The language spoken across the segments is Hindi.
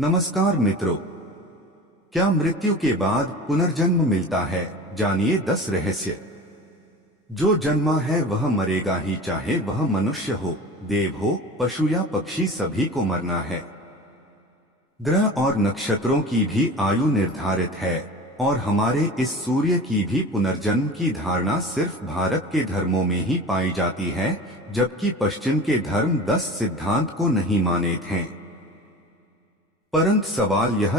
नमस्कार मित्रों, क्या मृत्यु के बाद पुनर्जन्म मिलता है? जानिए 10 रहस्य। जो जन्मा है वह मरेगा ही, चाहे वह मनुष्य हो, देव हो, पशु या पक्षी, सभी को मरना है। ग्रह और नक्षत्रों की भी आयु निर्धारित है और हमारे इस सूर्य की भी पुनर्जन्म की धारणा सिर्फ भारत के धर्मों में ही पाई जाती है, जबकि पश्चिम के धर्म 10 सिद्धांत को नहीं मानते हैं। परंतु सवाल यह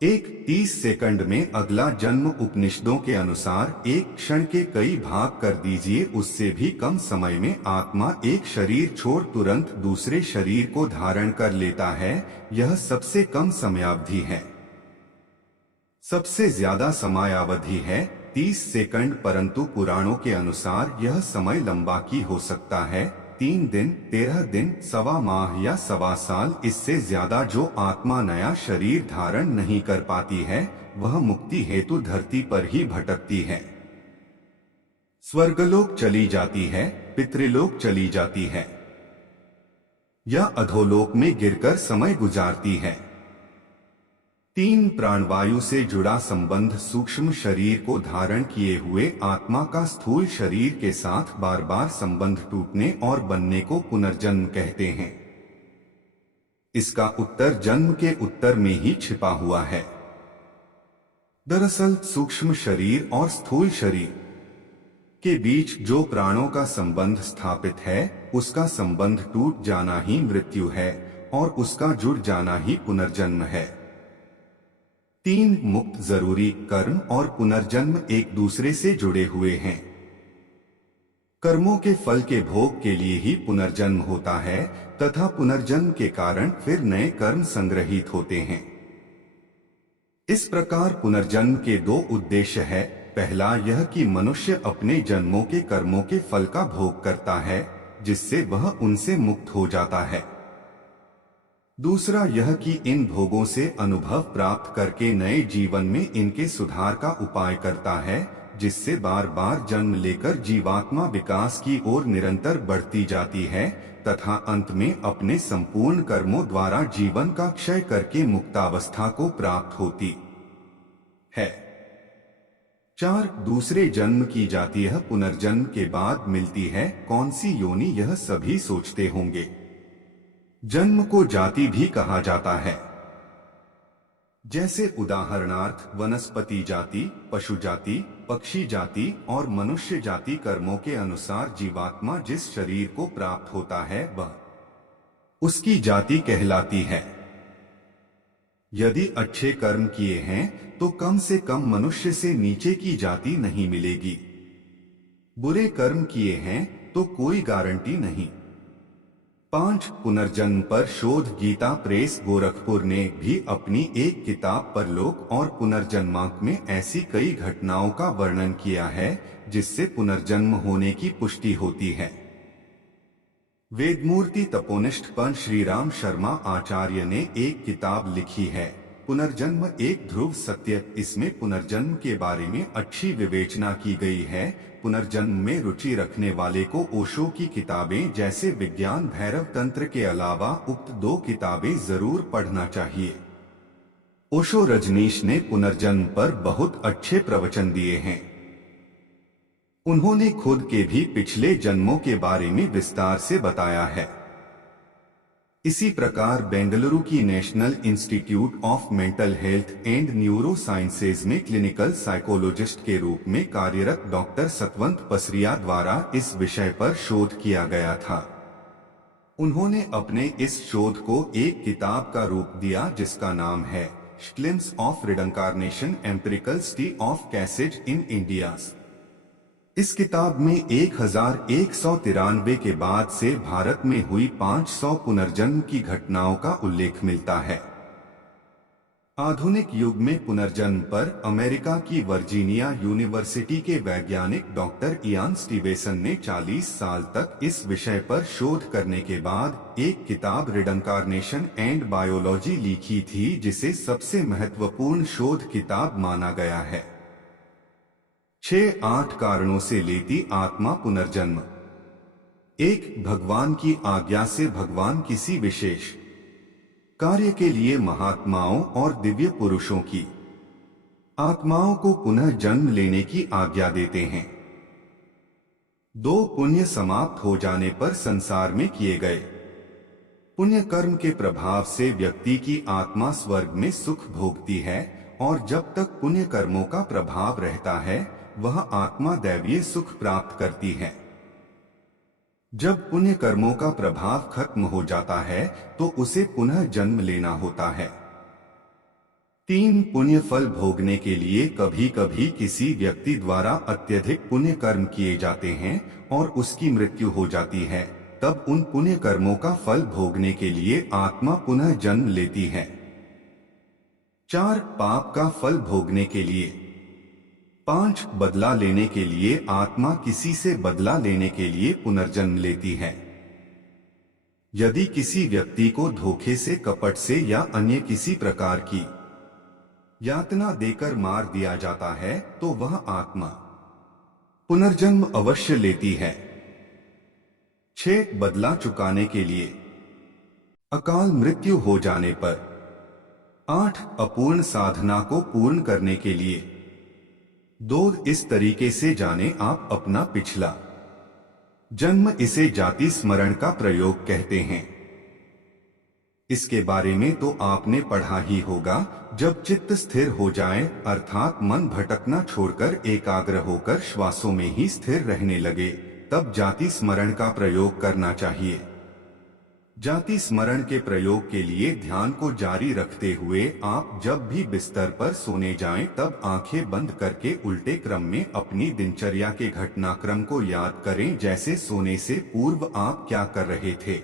एक 30 सेकंड में अगला जन्म उपनिषदों के अनुसार एक क्षण के कई भाग कर दीजिए। उससे भी कम समय में आत्मा एक शरीर छोड़ तुरंत दूसरे शरीर को धारण कर लेता है। यह सबसे कम समयावधि है। सबसे ज्यादा समयावधि है 30 सेकंड, परंतु पुराणों के अनुसार यह समय लंबा की हो सकता है, 3 दिन, 13 दिन, सवा माह या सवा साल। इससे ज्यादा जो आत्मा नया शरीर धारण नहीं कर पाती है, वह मुक्ति हेतु धरती पर ही भटकती है। स्वर्गलोक चली जाती है, पितृलोक चली जाती है या अधोलोक में गिरकर समय गुजारती है। 3 प्राणवायु से जुड़ा संबंध सूक्ष्म शरीर को धारण किए हुए आत्मा का स्थूल शरीर के साथ बार बार संबंध टूटने और बनने को पुनर्जन्म कहते हैं। इसका उत्तर जन्म के उत्तर में ही छिपा हुआ है। दरअसल सूक्ष्म शरीर और स्थूल शरीर के बीच जो प्राणों का संबंध स्थापित है, उसका संबंध टूट जाना ही मृत्यु है और उसका जुड़ जाना ही पुनर्जन्म है। 3 मुक्त जरूरी कर्म और पुनर्जन्म एक दूसरे से जुड़े हुए हैं। कर्मों के फल के भोग के लिए ही पुनर्जन्म होता है तथा पुनर्जन्म के कारण फिर नए कर्म संग्रहित होते हैं। इस प्रकार पुनर्जन्म के 2 उद्देश्य है। पहला यह कि मनुष्य अपने जन्मों के कर्मों के फल का भोग करता है, जिससे वह उनसे मुक्त हो जाता है। दूसरा यह कि इन भोगों से अनुभव प्राप्त करके नए जीवन में इनके सुधार का उपाय करता है, जिससे बार बार जन्म लेकर जीवात्मा विकास की ओर निरंतर बढ़ती जाती है तथा अंत में अपने संपूर्ण कर्मों द्वारा जीवन का क्षय करके मुक्तावस्था को प्राप्त होती है। 4 दूसरे जन्म की जाती है, पुनर्जन्म के बाद मिलती है। कौन सी योनि, यह सभी सोचते होंगे। जन्म को जाति भी कहा जाता है, जैसे उदाहरणार्थ वनस्पति जाति, पशु जाति, पक्षी जाति और मनुष्य जाति। कर्मों के अनुसार जीवात्मा जिस शरीर को प्राप्त होता है, वह उसकी जाति कहलाती है। यदि अच्छे कर्म किए हैं तो कम से कम मनुष्य से नीचे की जाति नहीं मिलेगी। बुरे कर्म किए हैं तो कोई गारंटी नहीं। 5 पुनर्जन्म पर शोध। गीता प्रेस गोरखपुर ने भी अपनी एक किताब परलोक और पुनर्जन्मांक में ऐसी कई घटनाओं का वर्णन किया है जिससे पुनर्जन्म होने की पुष्टि होती है। वेदमूर्ति तपोनिष्ठ पंत श्रीराम शर्मा आचार्य ने एक किताब लिखी है, पुनर्जन्म एक ध्रुव सत्य। इसमें पुनर्जन्म के बारे में अच्छी विवेचना की गई है। पुनर्जन्म में रुचि रखने वाले को ओशो की किताबें जैसे विज्ञान भैरव तंत्र के अलावा उक्त 2 किताबें जरूर पढ़ना चाहिए। ओशो रजनीश ने पुनर्जन्म पर बहुत अच्छे प्रवचन दिए हैं। उन्होंने खुद के भी पिछले जन्मों के बारे में विस्तार से बताया है। इसी प्रकार बेंगलुरु की national institute of mental health and neuro sciences में क्लिनिकल साइकोलॉजिस्ट के रूप में कार्यरत डॉक्टर सतवंत पसरिया द्वारा इस विषय पर शोध किया गया था। उन्होंने अपने इस शोध को एक किताब का रूप दिया जिसका नाम है glimpse of reincarnation, empirical study of cases in India. इस किताब में 1193 के बाद से भारत में हुई 500 पुनर्जन्म की घटनाओं का उल्लेख मिलता है। आधुनिक युग में पुनर्जन्म पर अमेरिका की वर्जीनिया यूनिवर्सिटी के वैज्ञानिक डॉक्टर इयान स्टीवेसन ने 40 साल तक इस विषय पर शोध करने के बाद एक किताब रिडंकारनेशन एंड बायोलॉजी लिखी थी, जिसे सबसे महत्वपूर्ण शोध किताब माना गया है। 6-8 कारणों से लेती आत्मा पुनर्जन्म। 1 भगवान की आज्ञा से भगवान किसी विशेष कार्य के लिए महात्माओं और दिव्य पुरुषों की आत्माओं को पुनः जन्म लेने की आज्ञा देते हैं। दो, पुण्य समाप्त हो जाने पर संसार में किए गए पुण्य कर्म के प्रभाव से व्यक्ति की आत्मा स्वर्ग में सुख भोगती है, और जब तक पुण्य कर्मों का प्रभाव रहता है वह आत्मा दैवीय सुख प्राप्त करती है। जब पुण्य कर्मों का प्रभाव खत्म हो जाता है तो उसे पुनः जन्म लेना होता है। 3, पुण्य फल भोगने के लिए कभी कभी किसी व्यक्ति द्वारा अत्यधिक पुण्य कर्म किए जाते हैं और उसकी मृत्यु हो जाती है, तब उन पुण्य कर्मों का फल भोगने के लिए आत्मा पुनः जन्म लेती है। 4, पाप का फल भोगने के लिए। 5, बदला लेने के लिए आत्मा किसी से बदला लेने के लिए पुनर्जन्म लेती है। यदि किसी व्यक्ति को धोखे से, कपट से या अन्य किसी प्रकार की यातना देकर मार दिया जाता है तो वह आत्मा पुनर्जन्म अवश्य लेती है। 6, बदला चुकाने के लिए। अकाल मृत्यु हो जाने पर। 8, अपूर्ण साधना को पूर्ण करने के लिए। 2, इस तरीके से जाने आप अपना पिछला जन्म, इसे जाति स्मरण का प्रयोग कहते हैं। इसके बारे में तो आपने पढ़ा ही होगा। जब चित्त स्थिर हो जाए अर्थात मन भटकना छोड़कर एकाग्र होकर श्वासों में ही स्थिर रहने लगे, तब जाति स्मरण का प्रयोग करना चाहिए। जाति स्मरण के प्रयोग के लिए ध्यान को जारी रखते हुए आप जब भी बिस्तर पर सोने जाएं तब आंखें बंद करके उल्टे क्रम में अपनी दिनचर्या के घटनाक्रम को याद करें। जैसे सोने से पूर्व आप क्या कर रहे थे,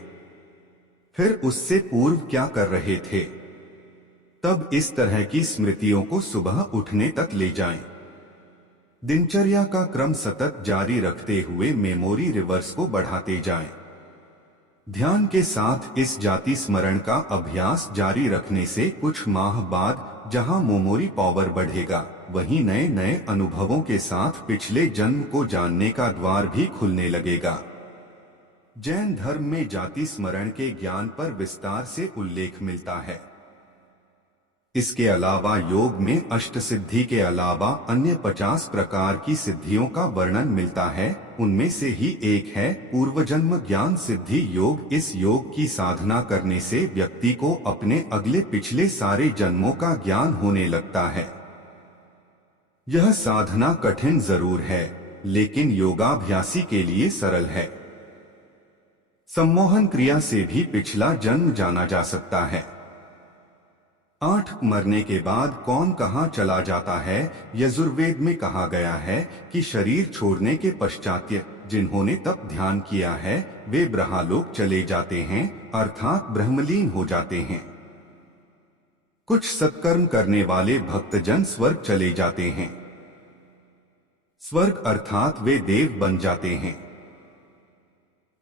फिर उससे पूर्व क्या कर रहे थे, तब इस तरह की स्मृतियों को सुबह उठने तक ले जाएं। दिनचर्या का क्रम सतत जारी रखते हुए मेमोरी रिवर्स को बढ़ाते जाएं। ध्यान के साथ इस जाति स्मरण का अभ्यास जारी रखने से कुछ माह बाद जहां मेमोरी पावर बढ़ेगा, वहीं नए नए अनुभवों के साथ पिछले जन्म को जानने का द्वार भी खुलने लगेगा। जैन धर्म में जाति स्मरण के ज्ञान पर विस्तार से उल्लेख मिलता है। इसके अलावा योग में अष्ट सिद्धि के अलावा अन्य 50 प्रकार की सिद्धियों का वर्णन मिलता है। उनमें से ही एक है पूर्वजन्म ज्ञान सिद्धि योग। इस योग की साधना करने से व्यक्ति को अपने अगले पिछले सारे जन्मों का ज्ञान होने लगता है। यह साधना कठिन जरूर है, लेकिन योगाभ्यासी के लिए सरल है। सम्मोहन क्रिया से भी पिछला जन्म जाना जा सकता है। 8, मरने के बाद कौन कहां चला जाता है। यजुर्वेद में कहा गया है कि शरीर छोड़ने के पश्चात जिन्होंने तप ध्यान किया है वे ब्रह्मलोक चले जाते हैं, अर्थात ब्रह्मलीन हो जाते हैं। कुछ सत्कर्म करने वाले भक्तजन स्वर्ग चले जाते हैं। स्वर्ग अर्थात वे देव बन जाते हैं।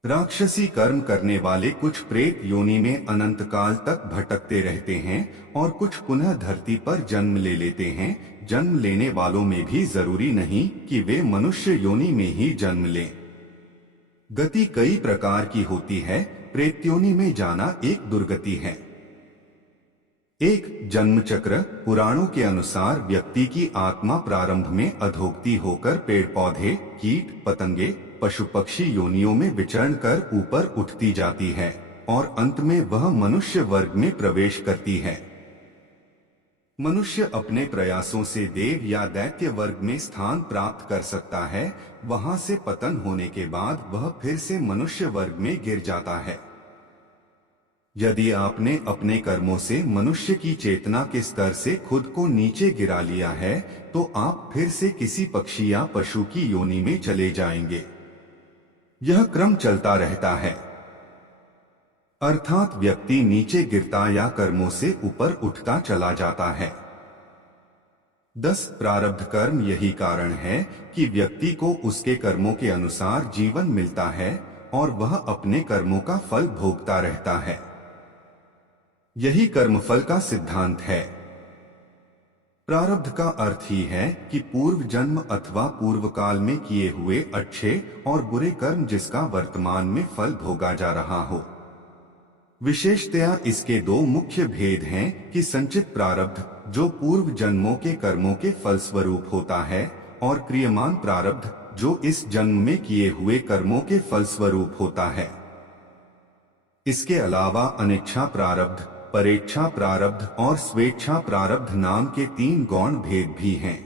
राक्षसी कर्म करने वाले कुछ प्रेत योनि में अनंत काल तक भटकते रहते हैं और कुछ पुनः धरती पर जन्म ले लेते हैं। जन्म लेने वालों में भी जरूरी नहीं कि वे मनुष्य योनि में ही जन्म लें। गति कई प्रकार की होती है। प्रेत योनि में जाना एक दुर्गति है। एक जन्म चक्र। पुराणों के अनुसार व्यक्ति की आत्मा प्रारंभ में अधोगति होकर पेड़ पौधे, कीट पतंगे, पशु पक्षी योनियों में विचरण कर ऊपर उठती जाती है और अंत में वह मनुष्य वर्ग में प्रवेश करती है। मनुष्य अपने प्रयासों से देव या दैत्य वर्ग में स्थान प्राप्त कर सकता है। वहां से पतन होने के बाद वह फिर से मनुष्य वर्ग में गिर जाता है। यदि आपने अपने कर्मों से मनुष्य की चेतना के स्तर से खुद को नीचे गिरा लिया है तो आप फिर से किसी पक्षी या पशु की योनि में चले जाएंगे। यह क्रम चलता रहता है, अर्थात व्यक्ति नीचे गिरता या कर्मों से ऊपर उठता चला जाता है। 10, प्रारब्ध कर्म। यही कारण है कि व्यक्ति को उसके कर्मों के अनुसार जीवन मिलता है और वह अपने कर्मों का फल भोगता रहता है। यही कर्मफल का सिद्धांत है। प्रारब्ध का अर्थ ही है कि पूर्व जन्म अथवा पूर्व काल में किए हुए अच्छे और बुरे कर्म जिसका वर्तमान में फल भोगा जा रहा हो। विशेषतया इसके दो मुख्य भेद हैं कि संचित प्रारब्ध जो पूर्व जन्मों के कर्मों के फलस्वरूप होता है और क्रियमान प्रारब्ध जो इस जन्म में किए हुए कर्मों के फलस्वरूप होता है। इसके अलावा अनिच्छा प्रारब्ध, परेच्छा प्रारब्ध और स्वेच्छा प्रारब्ध नाम के 3 गौण भेद भी हैं।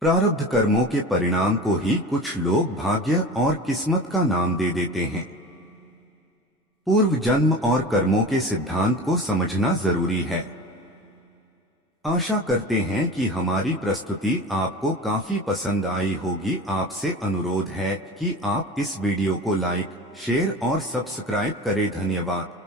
प्रारब्ध कर्मों के परिणाम को ही कुछ लोग भाग्य और किस्मत का नाम दे देते हैं। पूर्व जन्म और कर्मों के सिद्धांत को समझना जरूरी है। आशा करते हैं कि हमारी प्रस्तुति आपको काफी पसंद आई होगी। आपसे अनुरोध है कि आप इस वीडियो को लाइक, शेयर और सब्सक्राइब करें। धन्यवाद।